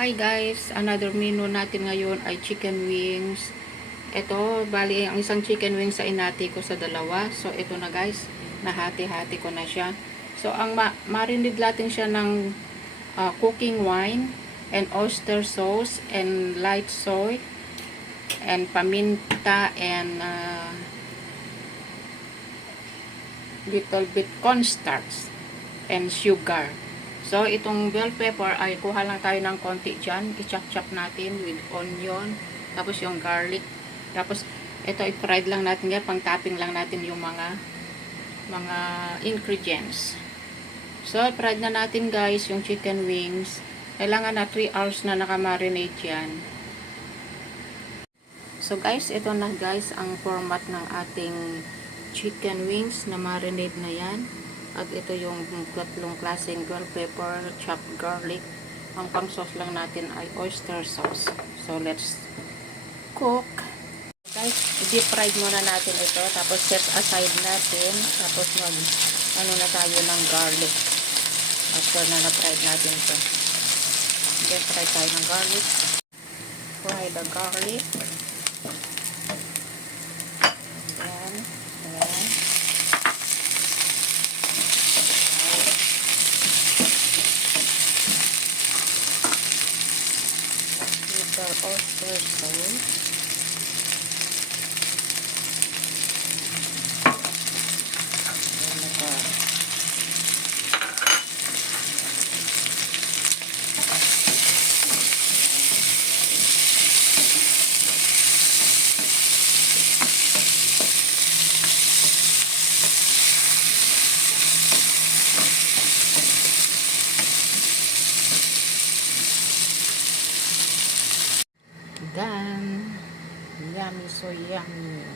Hi guys, another menu natin ngayon ay chicken wings. Ito, bali ang isang chicken wings sa inati ko sa dalawa. So ito na guys, nahati-hati ko na siya. So ang marinade natin siya ng cooking wine and oyster sauce and light soy and paminta and little bit cornstarch and sugar. So, itong bell pepper ay kuha lang tayo ng konti dyan. I-chop-chop natin with onion. Tapos yung garlic. Tapos, ito i-fried lang natin yan. Pang-topping lang natin yung mga ingredients. So, i-fried na natin guys yung chicken wings. Kailangan na 3 hours na nakamarinate yan. So, guys, ito na guys ang format ng ating chicken wings na marinade na yan. At ito yung tatlong klaseng bell pepper, chopped garlic. Ang pang-sauce lang natin ay oyster sauce. So, let's cook. Guys, deep fried muna natin ito. Tapos, set aside natin. Tapos, ano na tayo ng garlic. After na na-fried natin ito. Deep fry tayo ng garlic. Fry the garlic. Ayan. Ayan. Oyster sauce. Done. Yummy, so yummy.